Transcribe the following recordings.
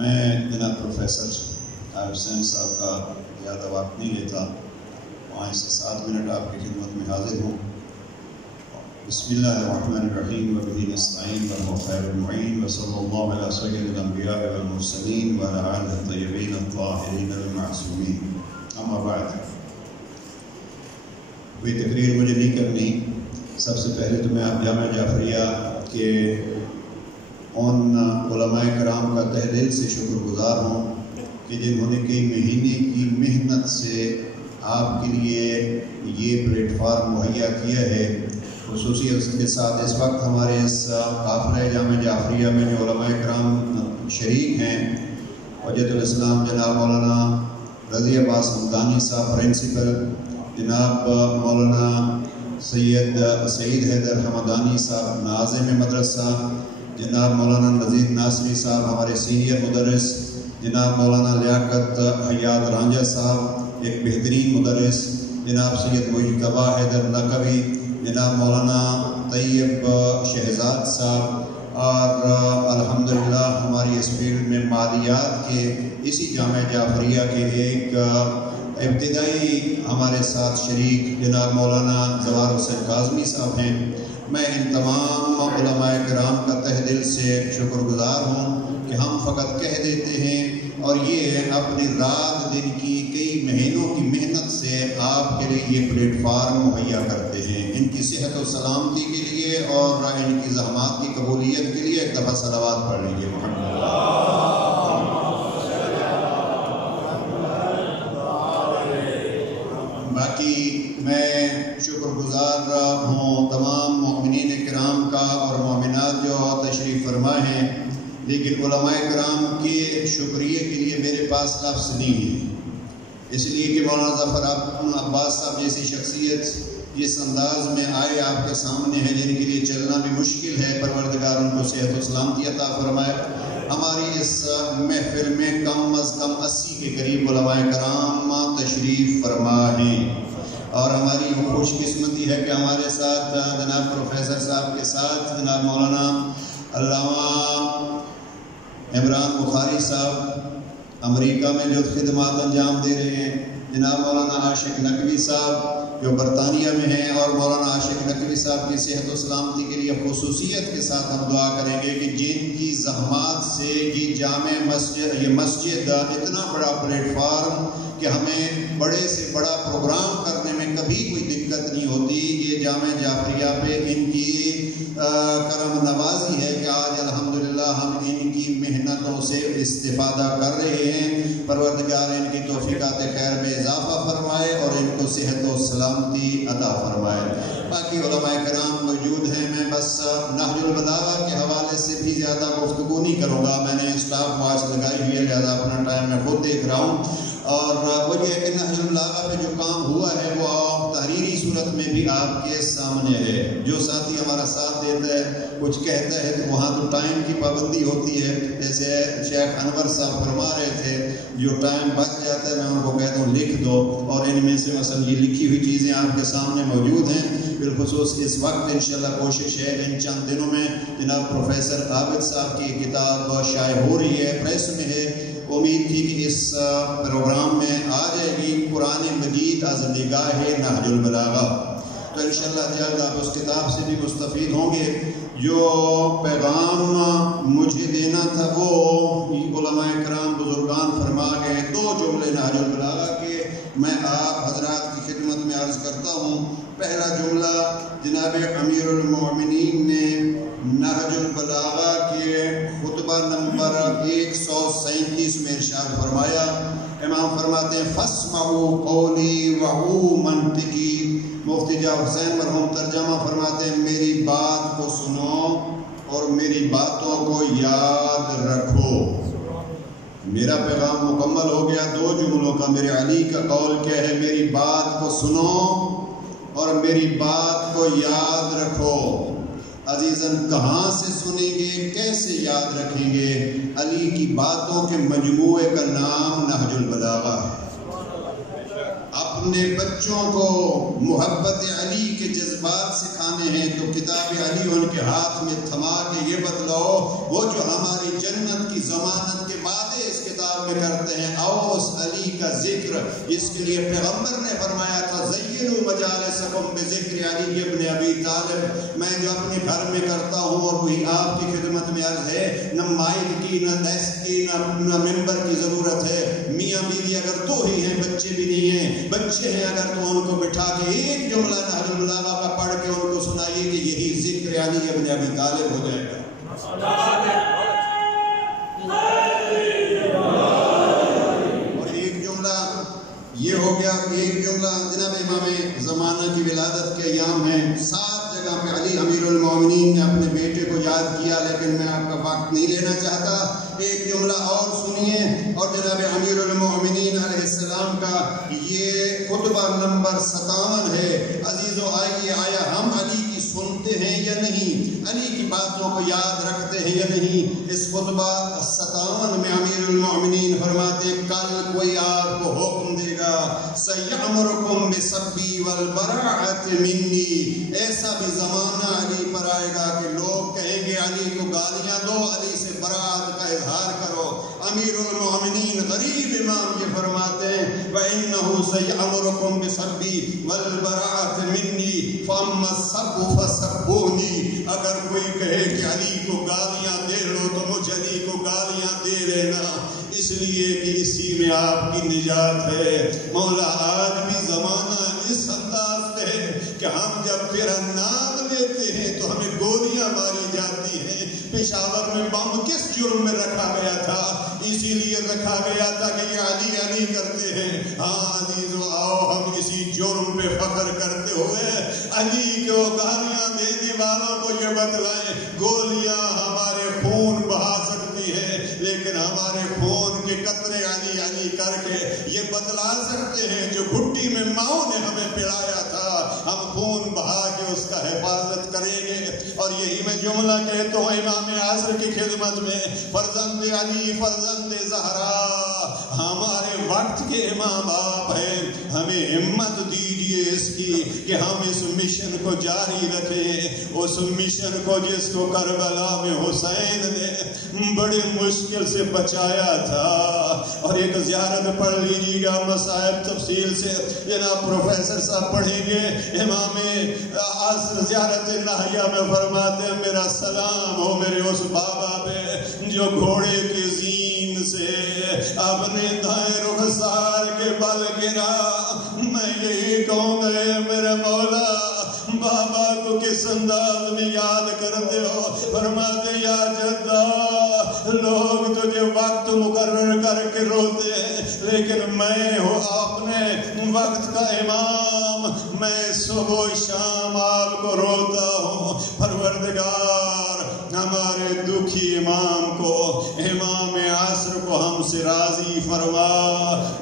میں جناب پروفیسر عارف حسین صاحب کا زیادہ وقت نہیں لیتا، 5 سے 7 منٹ آپ کی خدمت میں حاضر ہوں۔ بسم اللہ الرحمن الرحیم وبہ نستعین وهو خیر المعین وصلی اللہ علی سید الانبیاء والمرسلین وعلی آلہ الطیبین الطاہرین المعصومین، اما بعد۔ کوئی تقریر مجھے نہیں کرنی، سب سے پہلے تو میں آپ جامعہ جعفریہ کے ان علماء کرام کا تہ دل سے شکر گزار ہوں کہ جنہوں نے کئی مہینے کی محنت سے آپ کے لیے یہ پلیٹ فارم مہیا کیا ہے۔ خصوصیت کے ساتھ اس وقت ہمارے اس قافلہ جامعہ جعفریہ میں جو علماء کرام شریک ہیں، حجت الاسلام جناب مولانا رضی عباس حمدانی صاحب پرنسپل، جناب مولانا سید حیدر حمدانی صاحب ناظم مدرسہ، جناب مولانا نذیر ناصری صاحب ہمارے سینئر مدرس، جناب مولانا لیاقت حیات رانجہ صاحب ایک بہترین مدرس، جناب سید مجتبیٰ حیدر نقوی، جناب مولانا طیب شہزاد صاحب، اور الحمدللہ ہماری اس فیلڈ میں مالیات کے اسی جامعہ جعفریہ کے ایک ابتدائی ہمارے ساتھ شریک جناب مولانا زوار حسین کاظمی صاحب ہیں۔ میں ان تمام علماء کرام کا تہ دل سے شکر گزار ہوں کہ ہم فقط کہہ دیتے ہیں اور یہ اپنی رات دن کی کئی مہینوں کی محنت سے آپ کے لیے یہ پلیٹ فارم مہیا کرتے ہیں۔ ان کی صحت و سلامتی کے لیے اور ان کی زحمات کی قبولیت کے لیے ایک دفعہ صلوات پڑھ لیجیے محمد۔ باقی میں شکر گزار ہوں تمام مومنین کرام کا اور مومنات جو تشریف فرما ہیں، لیکن علماء کرام کے شکریہ کے لیے میرے پاس لفظ نہیں ہے، اس لیے کہ مولانا ظفر عباس صاحب جیسی شخصیت جس انداز میں آئے آپ کے سامنے ہے، جن کے لیے چلنا بھی مشکل ہے، پروردگار ان کو صحت و سلامتی عطا فرمائے۔ ہماری اس محفل میں کم از کم 80 کے قریب علماء کرام تشریف فرما ہیں، اور ہماری خوش قسمتی ہے کہ ہمارے ساتھ جناب پروفیسر صاحب کے ساتھ جناب مولانا علامہ عمران بخاری صاحب امریکہ میں جو خدمات انجام دے رہے ہیں، جناب مولانا عاشق نقوی صاحب جو برطانیہ میں ہیں، اور مولانا عاشق نقوی صاحب کی صحت و سلامتی کے لیے خصوصیت کے ساتھ ہم دعا کریں گے کہ جن کی زحمات سے یہ جامع مسجد، یہ مسجد اتنا بڑا پلیٹ فارم کہ ہمیں بڑے سے بڑا پروگرام کرنے میں کبھی کوئی دقت نہیں ہوتی، یہ جامعہ جعفریہ پہ ان کی کرم نوازی ہے کہ آج الحمدللہ ہم ان کی محنتوں سے استفادہ کر رہے ہیں۔ پروردگار ان کی توفیقات خیر میں اضافہ فرمائے اور ان کو صحت و سلامتی عطا فرمائے۔ باقی علماء کرام موجود ہیں، میں بس نہج البلاغہ کے حوالے سے بھی زیادہ گفتگو نہیں کروں گا، میں نے اسٹاف واچ لگائی ہوئی ہے، لہذا اپنا ٹائم میں خود دیکھ رہا ہوں، اور وہ یہ ہے کہ نہج البلاغہ پہ جو کام ہوا ہے وہ تحریری صورت میں بھی آپ کے سامنے ہے۔ جو ساتھی ہمارا ساتھ دیتا ہے کچھ کہتا ہے تو وہاں تو ٹائم کی پابندی ہوتی ہے، جیسے شیخ انور صاحب فرما رہے تھے جو ٹائم بچ جاتا ہے میں ان کو کہتا ہوں لکھ دو، اور ان میں سے مثلا یہ لکھی ہوئی چیزیں آپ کے سامنے موجود ہیں۔ بالخصوص اس وقت انشاءاللہ کوشش ہے ان چند دنوں میں جناب پروفیسر عابد صاحب کی کتاب شائع ہو رہی ہے، پریس میں ہے، امید تھی کہ اس پروگرام میں آ جائے گی، قرآن مجید از نگاہ نہج البلاغہ، تو انشاءاللہ جلد آپ اس کتاب سے بھی مستفید ہوں گے۔ جو پیغام مجھے دینا تھا وہ علماء کرام بزرگان فرما گئے، 2 جملے نہج البلاغہ کے میں آپ حضرات کی خدمت میں عرض کرتا ہوں۔ پہلا جملہ جناب امیر المومنین نے نہج البلاغہ کے خطبہ نمبر 137 میں ارشاد فرمایا، امام فرماتے ہیں فاسمعوا قولی وعوا منطقی، مفتی جاء حسین مرحوم ترجمہ فرماتے ہیں میری بات کو سنو اور میری باتوں کو یاد رکھو۔ میرا پیغام مکمل ہو گیا 2 جملوں کا۔ میرے علی کا قول کیا ہے؟ میری بات کو سنو اور میری بات کو یاد رکھو۔ عزیزاً کہاں سے سنیں گے، کیسے یاد رکھیں گے؟ علی کی باتوں کے مجموعے کا نام نہج البلاغہ ہے۔ اپنے بچوں کو محبت علی کے جذبات سکھانے ہیں تو کتاب علی ان کے ہاتھ میں تھما کے یہ بتلاؤ وہ جو ہماری جنت کی ضمانت کے وعدے میں کرتے ہیں اوس علی کا ذکر. اس کے لیے پیغمبر نے فرمایا تھا زینوا مجالسکم بذکر علی ابن ابی طالب. میں جو اپنے گھر میں کرتا ہوں اور وہی آپ کی خدمت میں عرض ہے، نہ مائک کی، نہ ڈیسک کی، نہ ممبر کی ضرورت ہے. میاں بیوی اگر دو ہی ہیں، بچے بھی نہیں ہیں، بچے ہیں اگر تو ان کو بٹھا کے ایک جملہ نہج البلاغہ کا پڑھ کے ان کو سنائیے کہ یہی ذکر علی ابن ابی طالب ہو جائے گا. اور ایک جملہ یہ ہو گیا. ایک جملہ جناب امام زمانہ کی ولادت کے ایام ہیں، 7 جگہ پہ علی امیر المومنین نے اپنے بیٹے کو یاد کیا، لیکن میں آپ کا وقت نہیں لینا چاہتا. ایک جملہ اور سنیے. اور جناب امیر المومنین علیہ السلام کا یہ خطبہ نمبر 57 ہے. عزیزو آئیے، آیا ہم علی کی سنتے ہیں یا نہیں؟ علی کی باتوں کو یاد رکھتے ہیں یا نہیں؟ اس خطبہ 57 میں امیر المومنین فرماتے کل کوئی آپ کو حکم دے گا سَيَعْمُرُكُمْ بِسَبِّي وَالْبَرَاعَةِ مِنِّي. ایسا بھی زمانہ علی پر آئے گا کہ لوگ کہیں گے علی کو گالیاں دو، علی سے برات کا اظہار کرو. امیر المومنین غریب امام یہ فرماتے ہیں وَإِنَّهُ سَيَعْمُرُكُمْ بِسَبِّي وَالْبَرَاعَةِ مِنِّي فَأَمَّا السَّبُّ فَسَبُّونِي. اگر کوئی کہے کہ علی کو گالیاں دے لو تو مجھ علی کو گالیاں دے لینا، اس لیے کہ اسی میں آپ کی نجات ہے. مولا آج بھی زمانہ اس انداز پہ ہے کہ ہم جب تیرا نام لیتے ہیں تو ہمیں گولیاں ماری جاتی ہیں. پشاور میں بم کس جرم میں رکھا گیا تھا؟ اسی لیے رکھا گیا تھا کہ یہ علی علی کرتے ہیں. ہاں عزیزو آؤ ہم اسی جرم پہ فخر کرتے ہوئے علی کو گالیاں دینے والوں کو یہ بتلائیں گولیاں ہمارے خون بہا سکتی ہے، لیکن ہمارے خون کے قطرے علی علی کر کے یہ بتلا سکتے ہیں جو گھٹی میں ماؤں نے ہمیں پلایا تھا، ہم خون بہا کے اس کا حفاظت کریں گے. اور یہی میں جملہ کہتا ہوں امام عصر کی خدمت میں، فرزند علی فرزند زہرا ہمارے وقت کے امام آپ ہیں. ہمیں ہمت دیجئے اس کی کہ ہم اس مشن کو جاری رکھیں، اس مشن کو جس کو کربلا میں حسین نے بڑی مشکل سے بچایا تھا. اور ایک زیارت پڑھ لیجیے گا مصائب تفصیل سے، جناب پروفیسر صاحب پڑھیں گے. امام عصر زیارت ناہیہ میں فرماتے ہیں میرا سلام ہو میرے اس بابا پہ جو گھوڑے کے زین سے اپنے دائیں رخسار کے بل گرا. میں یہی کہوں گے میرے مولا بابا کو کس انداز میں یاد کرتے ہو؟ فرماتے یا جدہ لوگ تجھے وقت مقرر کر کے روتے ہیں، لیکن میں ہوں اپنے وقت کا امام، میں صبح و شام آپ کو روتا ہوں. پروردگار ہمارے دکھی امام کو، امام عصر کو ہم سے راضی فرما.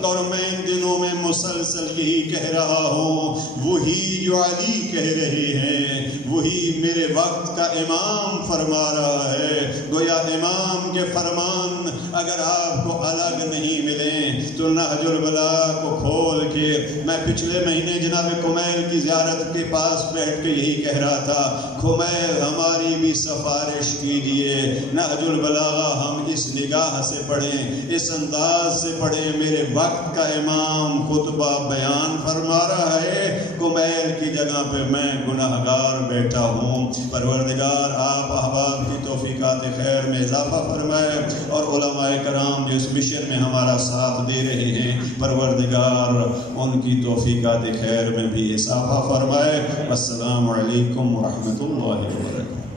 اور میں ان دنوں میں مسلسل یہی کہہ رہا ہوں، وہی جو علی کہہ رہے ہیں وہی میرے وقت کا امام فرما رہا ہے. گویا امام کے فرمان اگر آپ کو الگ نہیں ملیں تو نہج البلاغہ کو کھول کے، میں پچھلے مہینے جناب کمیل کی زیارت کے پاس بیٹھ کے یہی کہہ رہا تھا کمیل ہماری بھی سفارش کیجئے، نہج البلاغہ ہم اس نگاہ سے پڑھیں، اس انداز سے پڑھیں. میرے وقت کا امام خطبہ بیان فرما رہا ہے، کمیل کی جگہ پہ میں گناہگار بیٹھا ہوں. پروردگار آپ احباب کی توفیقات خیر میں اضافہ فرمائے، اور علماء کرام جو اس مشن میں ہمارا ساتھ دے رہے ہیں پروردگار ان کی توفیقات خیر میں بھی اضافہ فرمائے. السلام علیکم ورحمۃ اللہ وبرکاتہ.